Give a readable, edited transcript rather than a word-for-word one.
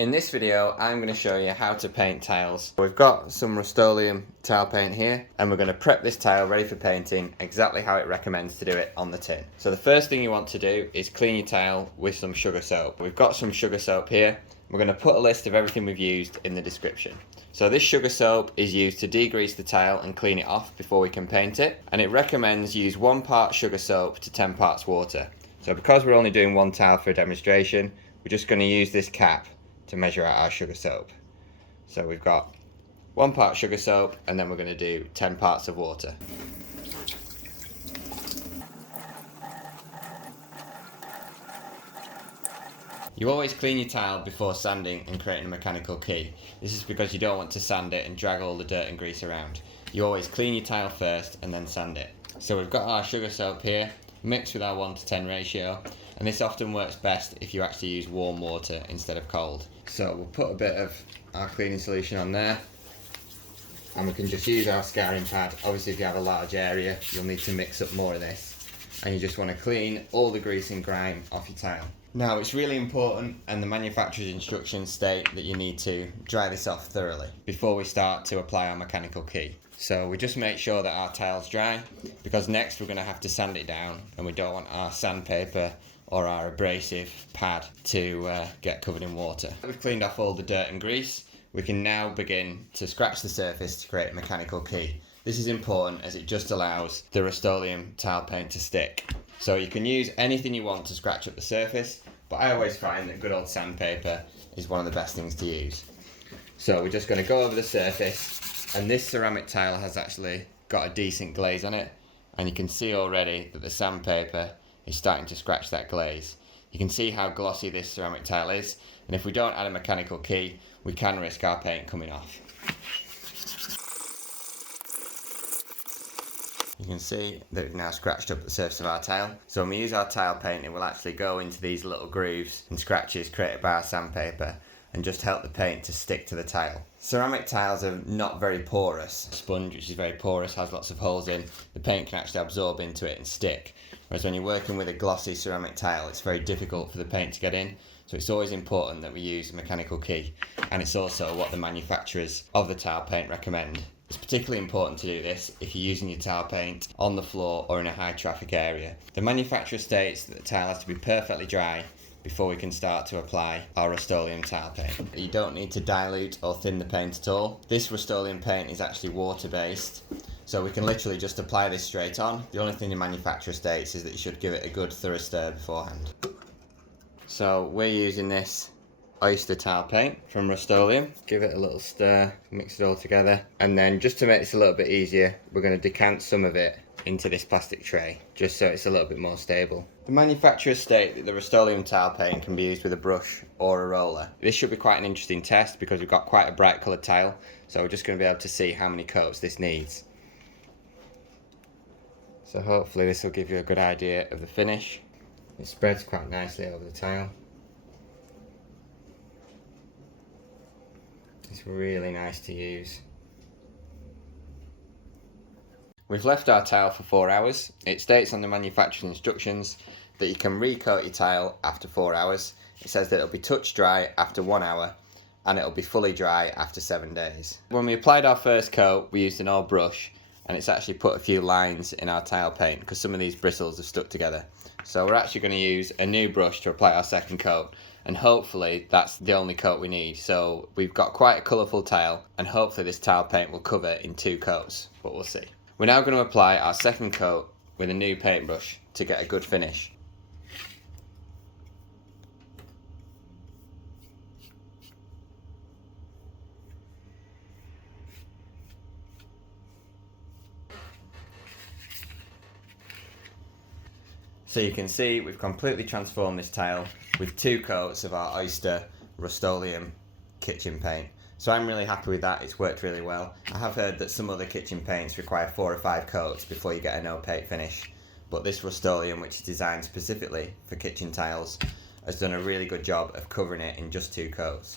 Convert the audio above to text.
In this video, I'm going to show you how to paint tiles. We've got some Rust-Oleum tile paint here, and we're going to prep this tile ready for painting exactly how it recommends to do it on the tin. So the first thing you want to do is clean your tile with some sugar soap. We've got some sugar soap here. We're going to put a list of everything we've used in the description. So this sugar soap is used to degrease the tile and clean it off before we can paint it, and it recommends use 1 part sugar soap to 10 parts water. So because we're only doing one tile for a demonstration, we're just going to use this cap to measure out our sugar soap. So we've got 1 part sugar soap, and then we're going to do 10 parts of water. You always clean your tile before sanding and creating a mechanical key. This is because you don't want to sand it and drag all the dirt and grease around. You always clean your tile first and then sand it. So we've got our sugar soap here, mixed with our 1:10 ratio, and this often works best if you actually use warm water instead of cold. So we'll put a bit of our cleaning solution on there, and we can just use our scouring pad. Obviously if you have a large area, you'll need to mix up more of this, and you just want to clean all the grease and grime off your tile. Now it's really important, and the manufacturer's instructions state that you need to dry this off thoroughly before we start to apply our mechanical key. So we just make sure that our tile's dry, because next we're going to have to sand it down, and we don't want our sandpaper or our abrasive pad to get covered in water. We've cleaned off all the dirt and grease. We can now begin to scratch the surface to create a mechanical key. This is important as it just allows the Rust-Oleum tile paint to stick. So you can use anything you want to scratch up the surface, but I always find that good old sandpaper is one of the best things to use. So we're just going to go over the surface, and this ceramic tile has actually got a decent glaze on it, and you can see already that the sandpaper is starting to scratch that glaze. You can see how glossy this ceramic tile is, and if we don't add a mechanical key, we can risk our paint coming off. You can see that we've now scratched up the surface of our tile. So when we use our tile paint, it will actually go into these little grooves and scratches created by our sandpaper and just help the paint to stick to the tile. Ceramic tiles are not very porous. A sponge, which is very porous, has lots of holes in. The paint can actually absorb into it and stick. Whereas when you're working with a glossy ceramic tile, it's very difficult for the paint to get in. So it's always important that we use a mechanical key. And it's also what the manufacturers of the tile paint recommend. It's particularly important to do this if you're using your tile paint on the floor or in a high traffic area. The manufacturer states that the tile has to be perfectly dry before we can start to apply our Rust-Oleum tile paint. You don't need to dilute or thin the paint at all. This Rust-Oleum paint is actually water based, so we can literally just apply this straight on. The only thing the manufacturer states is that you should give it a good thorough stir beforehand. So we're using this Oyster Tile Paint from Rust-Oleum. Give it a little stir, mix it all together, and then just to make this a little bit easier, we're going to decant some of it into this plastic tray, just so it's a little bit more stable. The manufacturers state that the Rust-Oleum tile paint can be used with a brush or a roller. This should be quite an interesting test because we've got quite a bright coloured tile, so we're just going to be able to see how many coats this needs. So hopefully this will give you a good idea of the finish. It spreads quite nicely over the tile. It's really nice to use. We've left our tile for 4 hours. It states on the manufacturer's instructions that you can recoat your tile after 4 hours. It says that it'll be touch dry after 1 hour, and it'll be fully dry after 7 days. When we applied our first coat, we used an old brush, and it's actually put a few lines in our tile paint because some of these bristles have stuck together. So we're actually going to use a new brush to apply our second coat, and hopefully that's the only coat we need. So we've got quite a colourful tile, and hopefully this tile paint will cover in 2 coats, but we'll see. We're now going to apply our second coat with a new paintbrush to get a good finish. So you can see we've completely transformed this tile with 2 coats of our Oyster Rustoleum kitchen paint. So I'm really happy with that, it's worked really well. I have heard that some other kitchen paints require 4 or 5 coats before you get an opaque finish, but this Rust-Oleum, which is designed specifically for kitchen tiles, has done a really good job of covering it in just 2 coats.